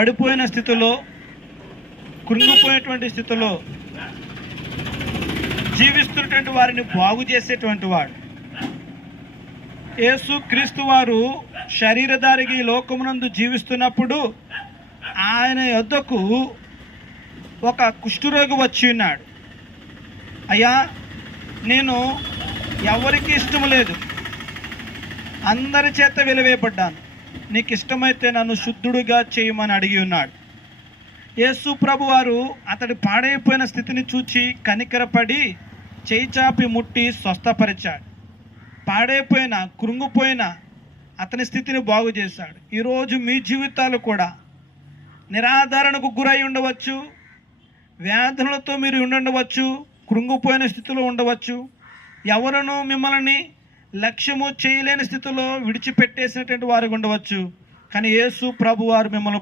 పడిపోయిన స్థితిలో, కృంగిపోయినటువంటి స్థితిలో జీవిస్తున్నటువంటి వారిని బాగు చేసేటువంటి వాడు. యేసు క్రీస్తు వారు శరీరధారిగా ఈ లోకమునందు జీవిస్తున్నప్పుడు ఆయన యొద్దకు ఒక కుష్ఠరోగి వచ్చి ఉన్నాడు. అయ్యా, నేను ఎవరికి ఇష్టం లేదు, అందరి చేత వెలివేయబడ్డాను, నీకు ఇష్టమైతే నన్ను శుద్ధుడుగా చేయమని అడిగి ఉన్నాడు. యేసు ప్రభు వారు అతడి పాడైపోయిన స్థితిని చూచి కనికరపడి చేయి చాపి ముట్టి స్వస్థపరిచాడు. పాడైపోయిన, కృంగిపోయిన అతని స్థితిని బాగు చేశాడు. ఈరోజు మీ జీవితాలు కూడా నిరాధారణకు గురై ఉండవచ్చు, వ్యాధులతో మీరు ఉండవచ్చు, కృంగిపోయిన స్థితిలో ఉండవచ్చు, ఎవరను మిమ్మల్ని లక్ష్యము చేయలేని స్థితిలో విడిచిపెట్టేసినటువంటి వారు ఉండవచ్చు. కానీ యేసు ప్రభు వారు మిమ్మల్ని